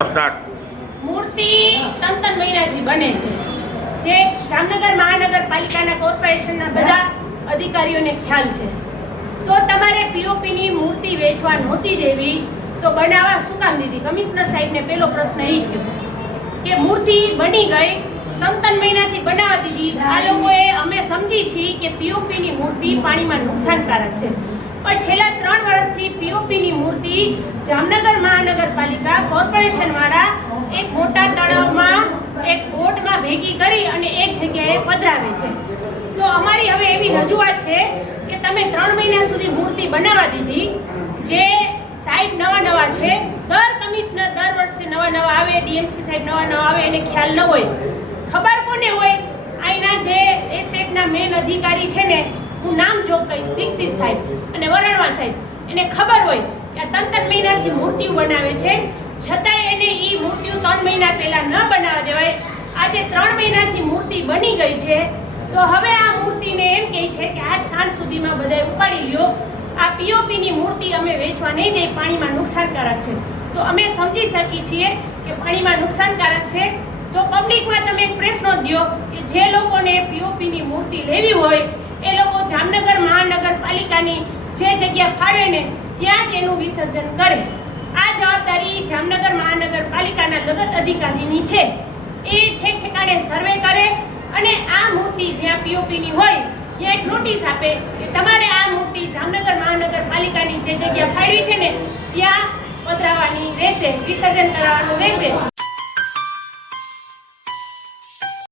મૂર્તિ 3 મહિનાથી બને છે, જે જામનગર મહાનગરપાલિકાના કોર્પોરેશનના બધા અધિકારીઓને ખ્યાલ છે. તો તમારે પીઓપીની મૂર્તિ વેચવા નહોતી દેવી તો બનાવવા શું કામ દીધી? કમિશનર સાહેબને પહેલો પ્રશ્ન એ થયો કે મૂર્તિ બની ગઈ, 3 મહિનાથી બનાવવા દીધી. આ લોકોએ અમે સમજી છીએ કે પીઓપીની મૂર્તિ પાણીમાં નુકસાનકારક છે, પણ છેલ્લા 3 વર્ષથી પીઓપીની મૂર્તિ જામનગર મહાનગરપાલિકા કોર્પોરેશનવાળા એક મોટા તળાવમાં એક બોટમાં ભેગી કરી અને એક જગ્યાએ પધરાવે છે. તો અમારી હવે એવી રજૂઆત છે કે તમે 3 મહિના સુધી મૂર્તિ બનાવવા દીધી. જે સાહેબ નવા છે, કમિશનર દર વર્ષે નવા આવે, ડીએમસી સાહેબ નવા આવે, એને ખ્યાલ ન હોય. ખબર કોને હોય? અહીંના જે એસ્ટેટના મેન અધિકારી છે ને, હું નામ જો કહીશ, દીક્ષિત સાહેબ અને વરણવા સાહેબ, એને ખબર હોય કે આ 3 મહિનાથી મૂર્તિઓ બનાવે છે, છતાંય એને એ મૂર્તિઓ 3 મહિના પહેલા ન બનાવવા દેવાય. આજે 3 મહિનાથી મૂર્તિ બની ગઈ છે, તો હવે આ મૂર્તિને એમ કહે છે કે આજ સાંજ સુધીમાં બધાય ઉપાડી લ્યો. આ પીઓપીની મૂર્તિ અમે વેચવા નહીં દઈએ, પાણીમાં નુકસાનકારક છે. તો અમે સમજી શકીએ છીએ કે પાણીમાં નુકસાનકારક છે. તો પબ્લિકમાં તમે એક પ્રેસ નોંધ દો કે જે લોકોને પીઓપીની મૂર્તિ લેવી હોય એ લોકો જામનગર મહાનગરપાલિકાની જે જગ્યા ફાળવે ને ત્યાં જ એનું વિસર્જન કરે. આ જવાબદારી જામનગર મહાનગરપાલિકાના લગત અધિકારીની છે. એ ઠેક ઠેકાણે સર્વે કરે અને આ મૂર્તિ જ્યાં પીઓપીની હોય ત્યાં એક નોટિસ આપે કે તમારે આ મૂર્તિ જામનગર મહાનગરપાલિકાની જે જગ્યા ફાળવી છે ને ત્યાં પધરાવવાની રહેશે, વિસર્જન કરાવવાનું રહેશે.